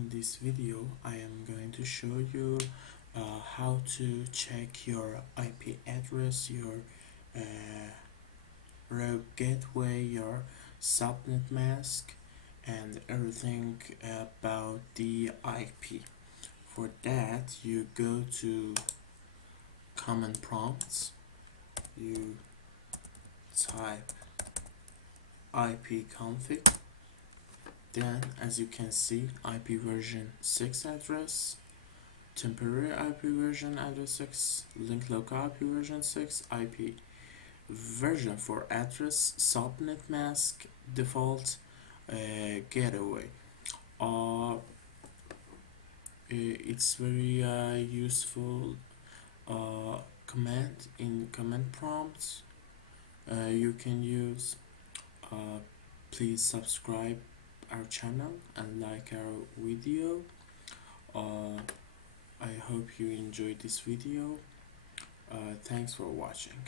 in this video I am going to show you how to check your IP address, your route gateway, your subnet mask, and everything about the IP. For that, you go to command prompts, you type ipconfig, then as you can see IP version 6 address, temporary IP version address 6, link local IP version 6, IP version for address, subnet mask, default, gateway. It's very useful command in command prompts you can use. Please subscribe our channel and like our video. I hope you enjoyed this video. Thanks for watching.